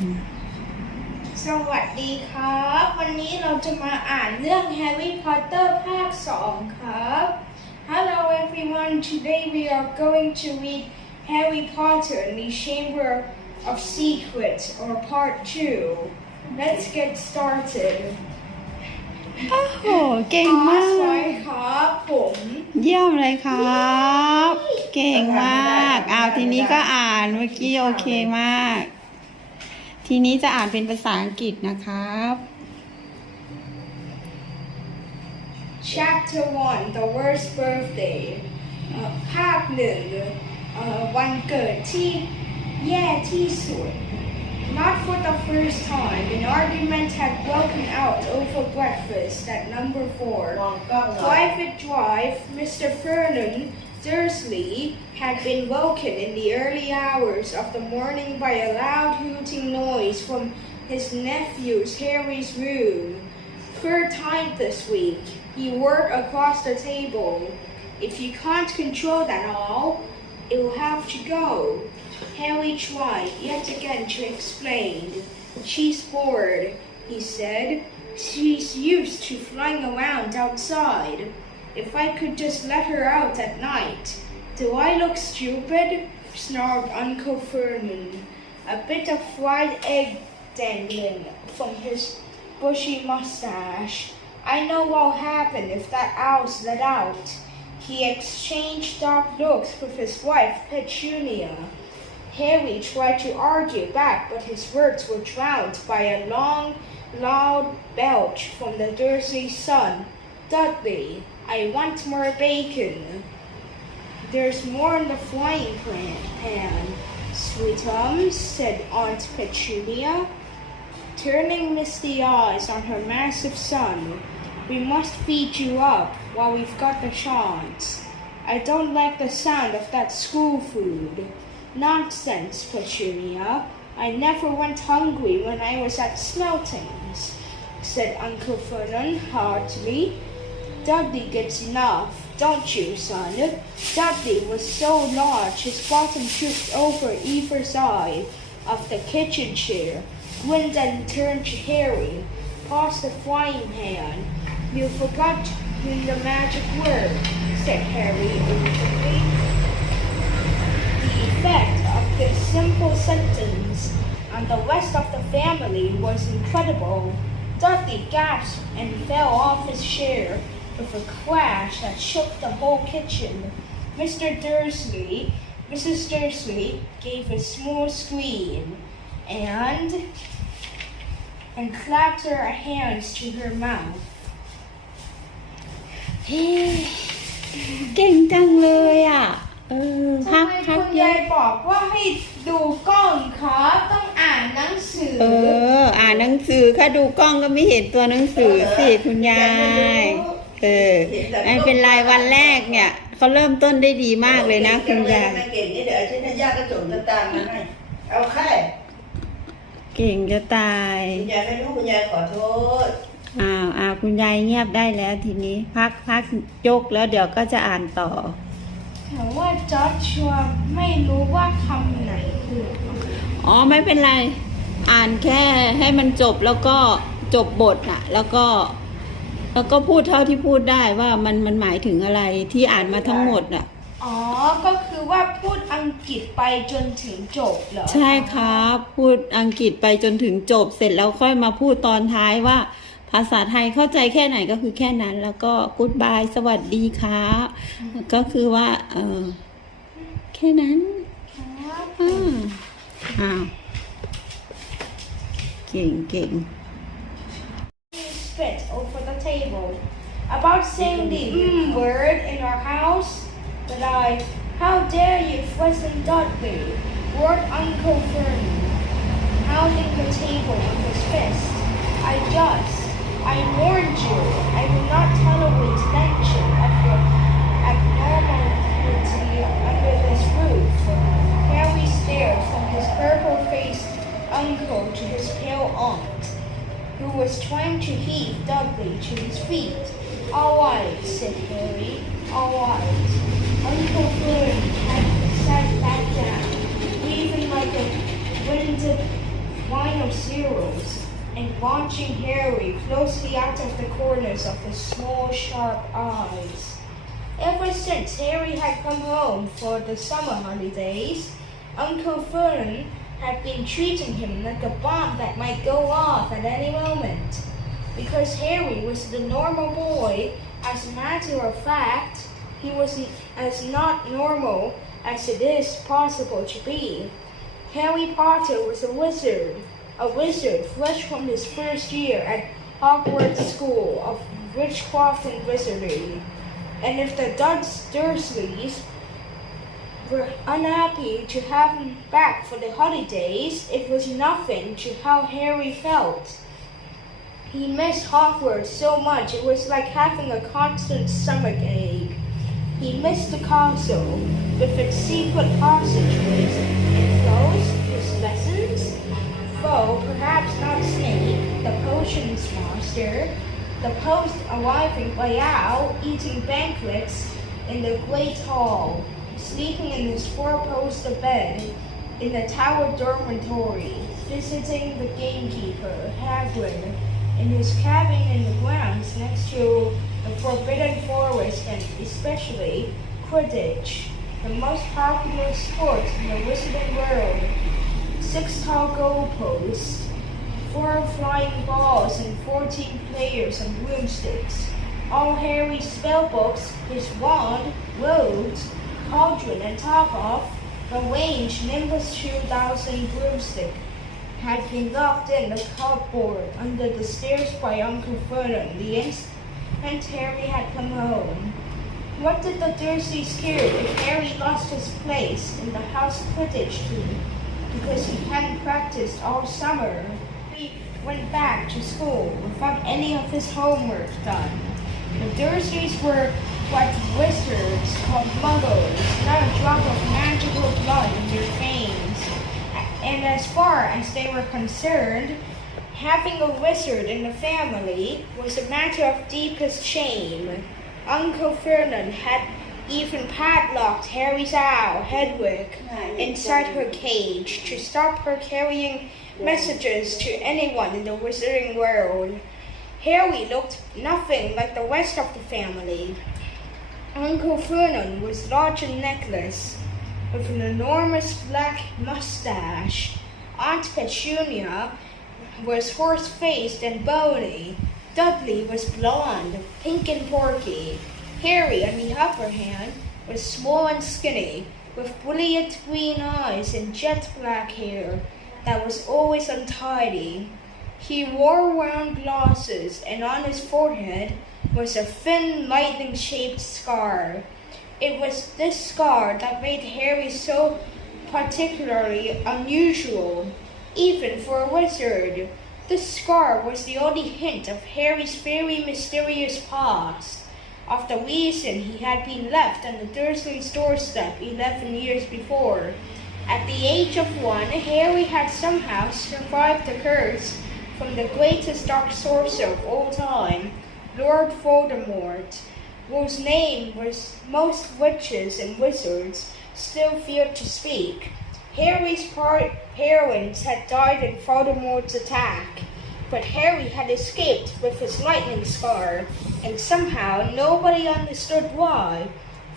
สวัสดีครับวันนี้เราจะมาอ่านเรื่อง Harry Potter ภาค 2 ครับ Hello everyone today we are going to read Harry Potter and the Chamber of Secrets or part 2 Let's get started โอ้โหเก่งมาก ไว้ครับผม เยี่ยมเลยครับ เก่งมากทีนี้ก็อ่านเมื่อกี้โอเคมาก ทีนี้จะอ่านเป็นภาษาอังกฤษนะครับ Chapter 1 The Worst Birthday ภาค 1 วันเกิดที่แย่ที่สุด Not for the first time, an argument had broken out over breakfast at number 4. Private Drive, Mr. Vernon Dursley had been woken in the early hours of the morning by a loud hooting noise from his nephew's Harry's room. Third time this week, he whirred across the table. If you can't control that all, it will have to go. Harry tried yet again to explain. She's bored, he said. She's used to flying around outside. If I could just let her out at night. Do I look stupid? Snarled Uncle Vernon, a bit of fried egg dangling from his bushy mustache. I know what'll happen if that owl's let out. He exchanged dark looks with his wife, Petunia. Harry tried to argue back, but his words were drowned by a long, loud belch from the Dursley son. Dudley, I want more bacon. There's more in the frying pan, sweetums, said Aunt Petunia, turning misty eyes on her massive son. We must feed you up while we've got the chance. I don't like the sound of that school food. Nonsense, Petunia. I never went hungry when I was at Smeltings, said Uncle Vernon heartily. Dudley gets enough, don't you, son? Dudley was so large his bottom drooped over either side of the kitchen chair, grinned and turned to Harry, passed the frying pan. You forgot the magic word, said Harry irritably. The effect of this simple sentence on the rest of the family was incredible. Dudley gasped and fell off his chair with a crash that shook the whole kitchen. Mrs. Dursley gave a small scream and clapped her hands to her mouth. เก่งจังเลยทำไมคุณยายบอกว่าให้ดูกล้องครับต้องอ่านหนังสืออ่านหนังสือค่ะดูกล้องก็ไม่เห็นตัวหนังสือสิคุณยายไม่เป็นไรวันแรกเนี่ยเขาเริ่มต้นได้ดีมากเลยนะคุณยายเก่งนี่เดี๋ยวฉันจะยากกระจกตามาให้เอาแค่เก่งจะตายคุณยายไม่รู้คุณยายขอโทษคุณยายเงียบได้แล้วทีนี้พักยกแล้วเดี๋ยวก็จะอ่านต่อแต่ว่าจอร์จชัวไม่รู้ว่าคำไหนคือไม่เป็นไรอ่านแค่ให้มันจบแล้วก็จบบทแล้วก็พูดเท่าที่พูดได้ว่ามันหมายถึงอะไรที่อ่านมาทั้งหมดก็คือว่าพูดอังกฤษไปจนถึงจบเหรอใช่ครับพูดอังกฤษไปจนถึงจบเสร็จแล้วค่อยมาพูดตอนท้ายว่าภาษาไทยเข้าใจแค่ไหนก็คือแค่นั้นแล้วก็กู๊ดบายสวัสดีครับก็คือว่าแค่นั้นเก่งspit over the table about saying the word in our house but how dare you threaten Dudley roared Uncle Vernon pounding the table with his fist I warned you I will not tolerate mention of your abnormality under this roof. Harry stared from his purple-faced uncle to his pale aunt, who was trying to heave Dudley to his feet. All right, said Harry, all right. Uncle Vernon had sat back down, breathing like a winded wine and watching Harry closely out of the corners of his small, sharp eyes. Ever since Harry had come home for the summer holidays, Uncle Vernon had been treating him like a bomb that might go off at any moment. Because Harry was the normal boy, as a matter of fact, he was as not normal as it is possible to be. Harry Potter was a wizard fresh from his first year at Hogwarts School of Witchcraft and Wizardry. And if the Dursleys were unhappy to have him back for the holidays, it was nothing to how Harry felt. He missed Hogwarts so much it was like having a constant stomachache. He missed the castle with its secret passageways and clothes, his lessons, though perhaps not Snape, the potions master, the post arriving by Al, eating banquets in the great hall, sleeping in his four-poster bed in the tower dormitory, visiting the gamekeeper, Hagrid, in his cabin in the grounds next to the Forbidden Forest, and especially Quidditch, the most popular sport in the wizarding world. 6 tall goalposts, 4 flying balls, and 14 players on broomsticks. All Harry's spellbooks, his wand, robes, cauldron, and top off, the range Nimbus 2000 broomstick, had been locked in the cupboard under the stairs by Uncle Vernon the instant Harry had come home. What did the Dursleys care if Harry lost his place in the house Quidditch team because he hadn't practiced all summer? He went back to school without any of his homework done. The Dursleys were what wizards called muggles, not a drop of magical blood in their veins. And as far as they were concerned, having a wizard in the family was a matter of deepest shame. Uncle Vernon had even padlocked Harry's owl, Hedwig, inside her cage to stop her carrying messages to anyone in the wizarding world. Harry looked nothing like the rest of the family. Uncle Vernon was large and neckless, with an enormous black mustache. Aunt Petunia was horse-faced and bony. Dudley was blonde, pink and porky. Harry, on the other hand, was small and skinny, with brilliant green eyes and jet black hair that was always untidy. He wore round glasses, and on his forehead was a thin, lightning-shaped scar. It was this scar that made Harry so particularly unusual, even for a wizard. This scar was the only hint of Harry's very mysterious past, of the reason he had been left on the Dursleys' doorstep 11 years before. At the age of 1, Harry had somehow survived the curse from the greatest dark sorcerer of all time, Lord Voldemort, whose name was most witches and wizards still feared to speak. Harry's parents had died in Voldemort's attack, but Harry had escaped with his lightning scar, and somehow nobody understood why.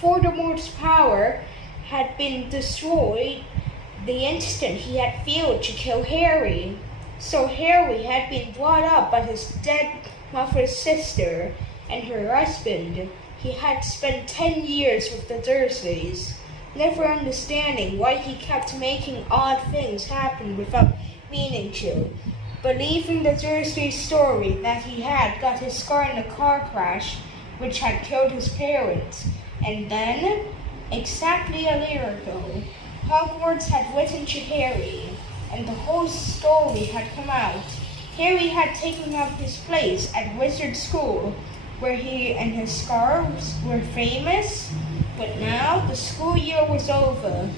Voldemort's power had been destroyed the instant he had failed to kill Harry. So Harry had been brought up by his dead mother's sister and her husband. He had spent 10 years with the Dursleys, never understanding why he kept making odd things happen without meaning to, believing the Dursley story that he had got his scar in a car crash which had killed his parents. And then, exactly a year ago, Hogwarts had written to Harry, and the whole story had come out. Harry had taken up his place at Wizard School, where he and his scarves were famous, but now the school year was over,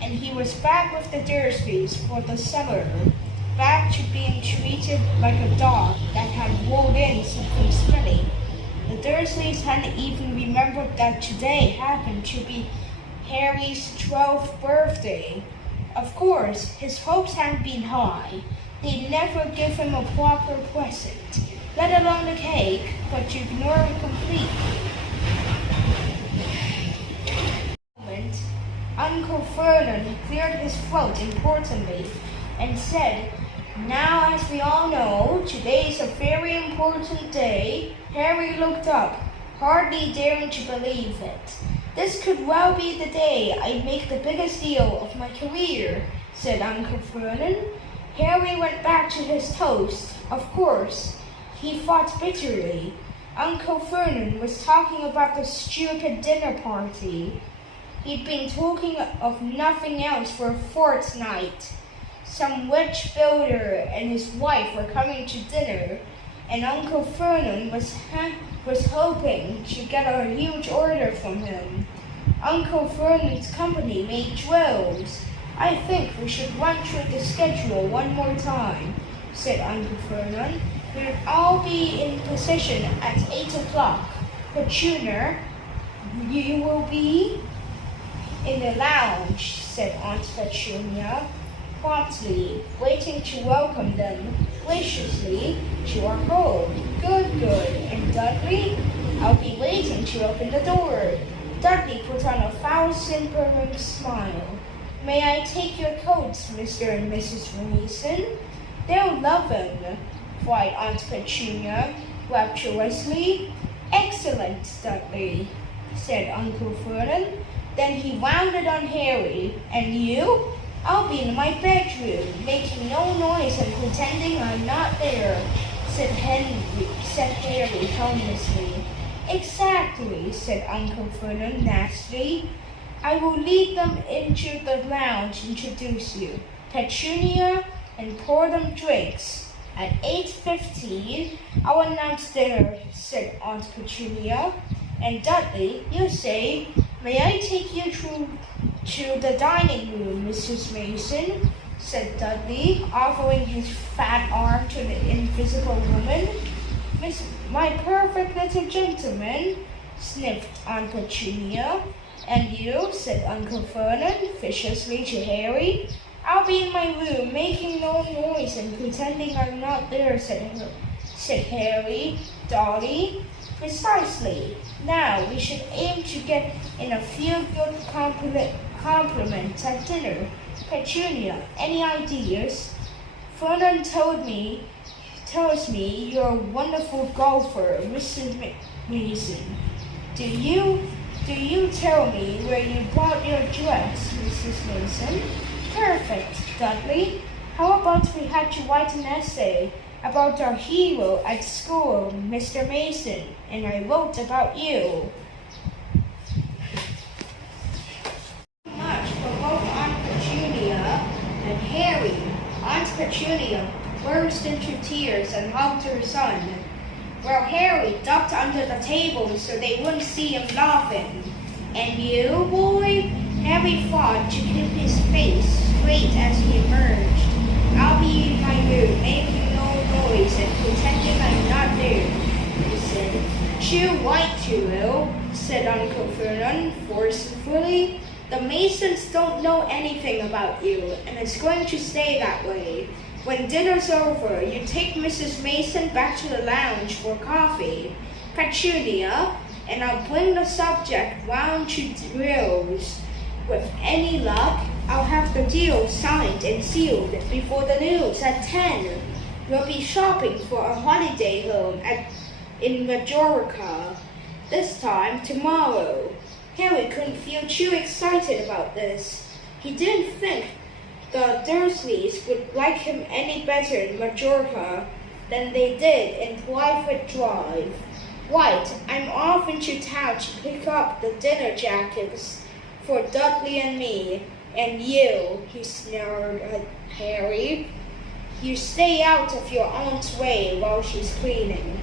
and he was back with the Dursleys for the summer, back to being treated like a dog that had rolled in something smelly. The Dursleys hadn't even remembered that today happened to be Harry's 12th birthday. Of course, his hopes hadn't been high. He'd never give him a proper present, let alone the cake, but to ignore it completely. Uncle Vernon cleared his throat importantly and said, "Now, as we all know, today is a very important day." Harry looked up, hardly daring to believe it. "This could well be the day I make the biggest deal of my career," said Uncle Vernon. Harry went back to his toast. Of course, he thought bitterly. Uncle Vernon was talking about the stupid dinner party. He'd been talking of nothing else for a fortnight. Some rich builder and his wife were coming to dinner, and Uncle Vernon was hoping to get a huge order from him. Uncle Vernon's company made drills. "I think we should run through the schedule one more time," said Uncle Vernon. "We'll all be in position at 8 o'clock. Petunia, you will be in the lounge," said Aunt Petunia, promptly, waiting to welcome them graciously to our home. Good. And Dudley? "I'll be waiting to open the door." Dudley put on a foul, simpering smile. "May I take your coats, Mr. and Mrs. Mason?" "They'll love them," cried Aunt Petunia rapturously. "Excellent, Dudley," said Uncle Vernon. Then he rounded on Harry. "And you?" "I'll be in my bedroom, making no noise and pretending I'm not there," said Harry harmlessly. "Exactly," said Uncle Vernon nastily. "I will lead them into the lounge, introduce you, Petunia, and pour them drinks. At 8:15, I'll announce dinner," said Aunt Petunia. "And Dudley, you say, 'May I take you to the dining room, Mrs. Mason?'" said Dudley, offering his fat arm to the invisible woman. "My perfect little gentleman," sniffed Aunt Petunia. "And you?" said Uncle Vernon viciously to Harry. "I'll be in my room, making no noise and pretending I'm not there," said Harry, dully. "Precisely. Now we should aim to get in a few good compliments at dinner. Petunia, any ideas?" "Vernon tells me you're a wonderful golfer, Mrs. Mason. Do you tell me where you bought your dress, Mrs. Mason?" "Perfect, Dudley. How about we had to write an essay about our hero at school, Mr. Mason, and I wrote about you." Much for both Aunt Petunia and Harry. Aunt Petunia burst into tears and hugged her son, while Harry ducked under the table so they wouldn't see him laughing. "And you, boy?" Harry fought to keep his face straight as he emerged. "I'll be in my room, making no noise and pretending I'm not there," he said. "Too right you will," said Uncle Vernon forcefully. "The Masons don't know anything about you, and it's going to stay that way. When dinner's over, you take Mrs. Mason back to the lounge for coffee, Petunia, and I'll bring the subject round to drills. With any luck, I'll have the deal signed and sealed before the news at 10. We'll be shopping for a holiday home in Majorca. This time tomorrow." Harry couldn't feel too excited about this. He didn't think the Dursleys would like him any better in Majorca than they did in Private Drive. "Right, I'm off into town to pick up the dinner jackets for Dudley and me. And you," he snarled at Harry, "you stay out of your aunt's way while she's cleaning."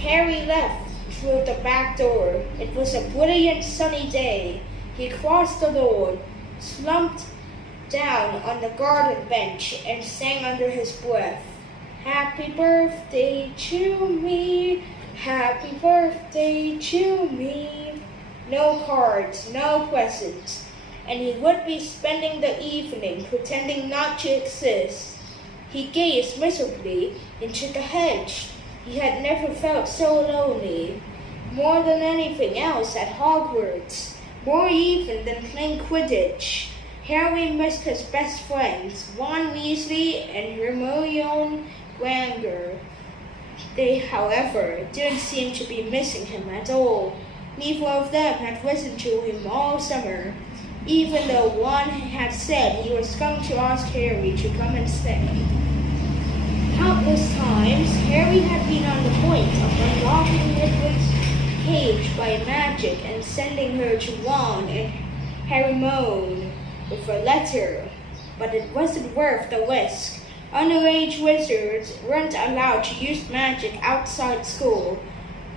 Harry left through the back door. It was a brilliant sunny day. He crossed the lawn, slumped down on the garden bench, and sang under his breath, "Happy birthday to me, happy birthday to me." No cards, no presents, and he would be spending the evening pretending not to exist. He gazed miserably into the hedge. He had never felt so lonely. More than anything else at Hogwarts, more even than playing Quidditch, Harry missed his best friends, Ron Weasley and Hermione Granger. They, however, didn't seem to be missing him at all. Neither of them had listened to him all summer, even though one had said he was going to ask Harry to come and stay. Countless times, Harry had been on the point of unlocking Ridley's cage by magic and sending her to Ron and Hermione with a letter, but it wasn't worth the risk. Underage wizards weren't allowed to use magic outside school.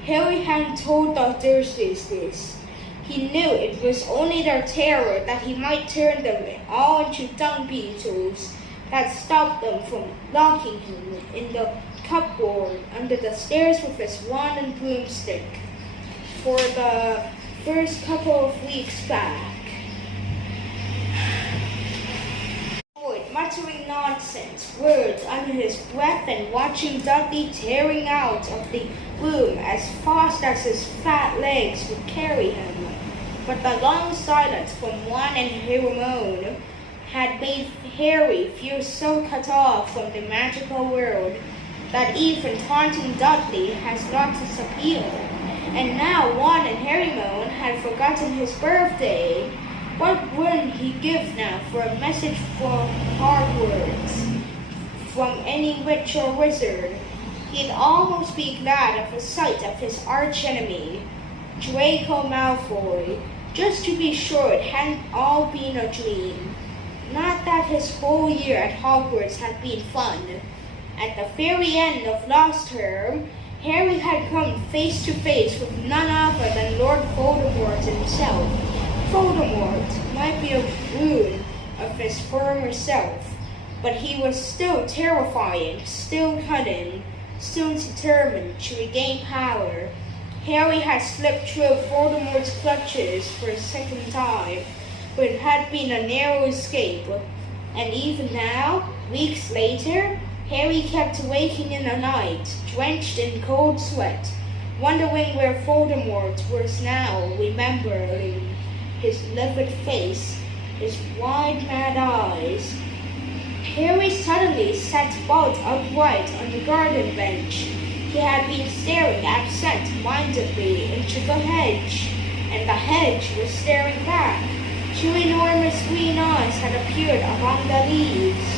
Harry hadn't told the Dursleys this. He knew it was only their terror that he might turn them all into dung beetles that stopped them from locking him in the cupboard under the stairs with his wand and broomstick. For the first couple of weeks back, muttering nonsense, words under his breath and watching Dudley tearing out of the room as fast as his fat legs would carry him. But the long silence from Ron and Hermione had made Harry feel so cut off from the magical world that even taunting Dudley has lost its appeal. And now Ron and Hermione had forgotten his birthday. What wouldn't he give now for a message from Hogwarts, from any witch or wizard? He'd almost be glad of the sight of his archenemy, Draco Malfoy, just to be sure it hadn't all been a dream. Not that his whole year at Hogwarts had been fun. At the very end of last term, Harry had come face to face with none other than Lord Voldemort himself. Voldemort might be a ruin of his former self, but he was still terrifying, still cunning, still determined to regain power. Harry had slipped through Voldemort's clutches for a second time, but it had been a narrow escape. And even now, weeks later, Harry kept waking in the night, drenched in cold sweat, wondering where Voldemort was now, remembering his livid face, his wide mad eyes. Harry suddenly sat bolt upright on the garden bench. He had been staring absent-mindedly into the hedge, and the hedge was staring back. Two enormous green eyes had appeared among the leaves.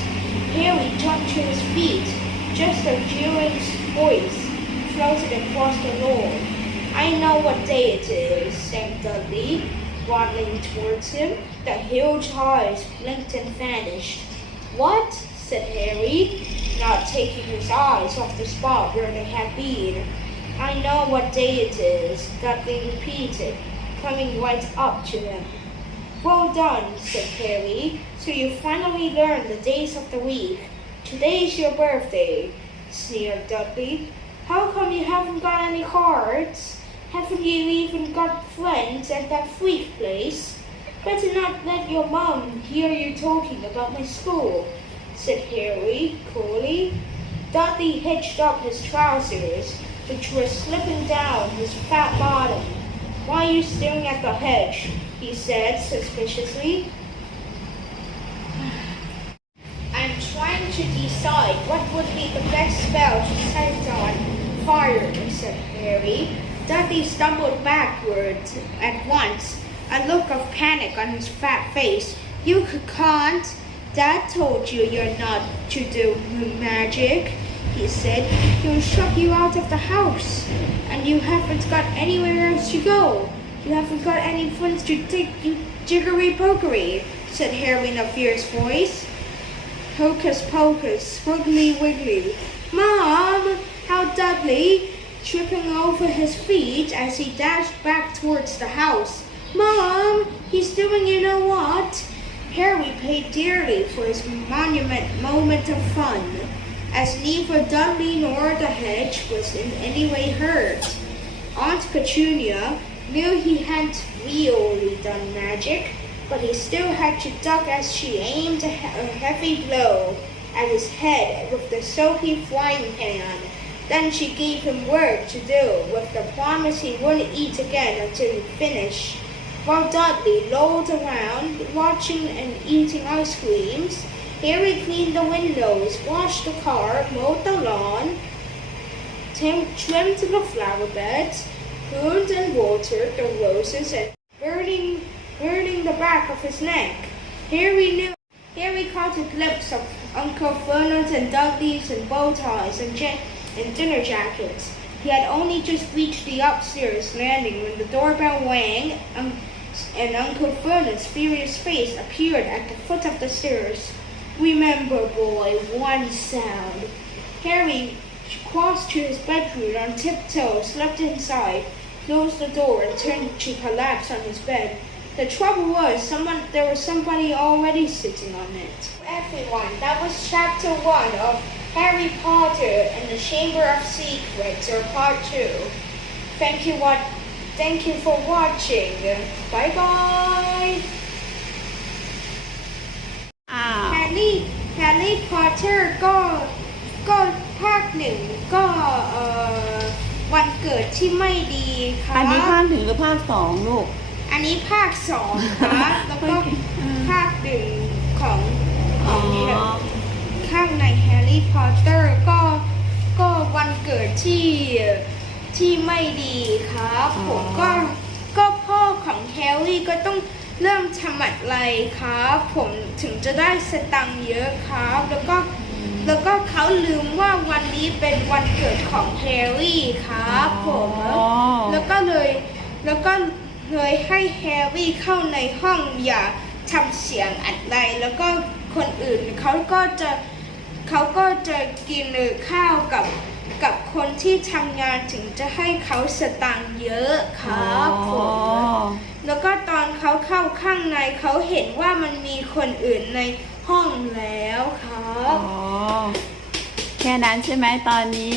Harry jumped to his feet, just as Julian's voice floated across the lawn. "I know what day it is," said Dudley, waddling towards him. The huge eyes blinked and vanished. "What?" said Harry, not taking his eyes off the spot where they had been. "I know what day it is," Dudley repeated, coming right up to him. "Well done," said Harry. "So you finally learned the days of the week. Today's your birthday," sneered Dudley. "How come you haven't got any cards? Haven't you even got friends at that freak place? Better not let your mom hear you talking about my school," said Harry coolly. Dudley hitched up his trousers, which were slipping down his fat bottom. "Why are you staring at the hedge?" he said suspiciously. "I'm trying to decide what would be the best spell to set on fire," said Harry. Dudley stumbled backwards at once, a look of panic on his fat face. "You can't. Dad told you you're not to do magic," he said. "He'll shut you out of the house, and you haven't got anywhere else to go. You haven't got any friends to take you jiggery-pokery," said Harry in a fierce voice. "Hocus pocus, wiggly wiggly." "Mom!" howled Dudley, tripping over his feet as he dashed back towards the house. "Mom! He's doing you know what?" Harry paid dearly for his moment of fun, as neither Dudley nor the hedge was in any way hurt. Aunt Petunia knew he hadn't really done magic, but he still had to duck as she aimed a heavy blow at his head with the soapy frying pan. Then she gave him work to do with the promise he wouldn't eat again until he finished. While Dudley lolled around, watching and eating ice creams, Harry cleaned the windows, washed the car, mowed the lawn, trimmed the flower beds, pruned and watered the roses, and burning the back of his neck. Harry caught a glimpse of Uncle Vernon's and Dudley's and bow ties and dinner jackets. He had only just reached the upstairs landing when the doorbell rang, and Uncle Vernon's furious face appeared at the foot of the stairs. Remember, boy, one sound. Harry crossed to his bedroom on tiptoe, slipped inside, closed the door, and turned to collapse on his bed. The trouble was, there was somebody already sitting on it. Everyone, that was chapter 1 of Harry Potter and the Chamber of Secrets, or part 2. Thank you for watching. Bye bye. แฮร์รี่พอตเตอร์ก็ภาค 1ก็วันเกิดที่ไม่ดีค่ะอันนี้ภาค 1หรือภาค 2 ลูกอันนี้ภาค 2ค่ะแล้วก็ภาค 1ของข้างในแฮร์รี่พอตเตอร์ก็วันเกิดที่ไม่ดีครับผมก็พ่อของแฮร์รี่ก็ต้องเริ่มทำอะไรครับผมถึงจะได้สตังค์เยอะครับแล้วก็เขาลืมว่าวันนี้เป็นวันเกิดของแฮร์รี่ครับผมแล้วก็เลยให้แฮร์รี่เข้าในห้องอย่าทำเสียงอะไรแล้วก็คนอื่นเขาก็จะกินข้าวกับคนที่ทำงานถึงจะให้เขาสตางค์เยอะครับผมแล้วก็ตอนเขาเข้าข้างในเขาเห็นว่ามันมีคนอื่นในห้องแล้วครับแค่นั้นใช่ไหมตอนนี้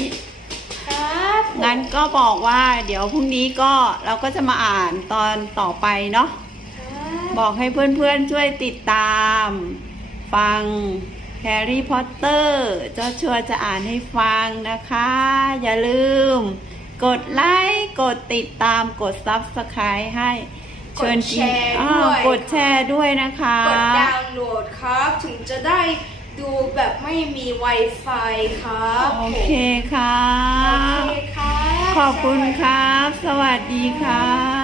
ครับงั้นก็บอกว่าเดี๋ยวพรุ่งนี้เราก็จะมาอ่านตอนต่อไปเนาะบอกให้เพื่อนๆช่วยติดตามฟังแฮร์รี่พอตเตอร์ชัวจะอ่านให้ฟังนะคะอย่าลืมกดไลค์กดติดตามกด Subscribe ให้เชิญกดแชร์ด้วยนะคะกดดาวน์โหลดครับถึงจะได้ดูแบบไม่มี Wi-Fi ครับโอเคค่ะขอบคุณครับสวัสดีค่ะ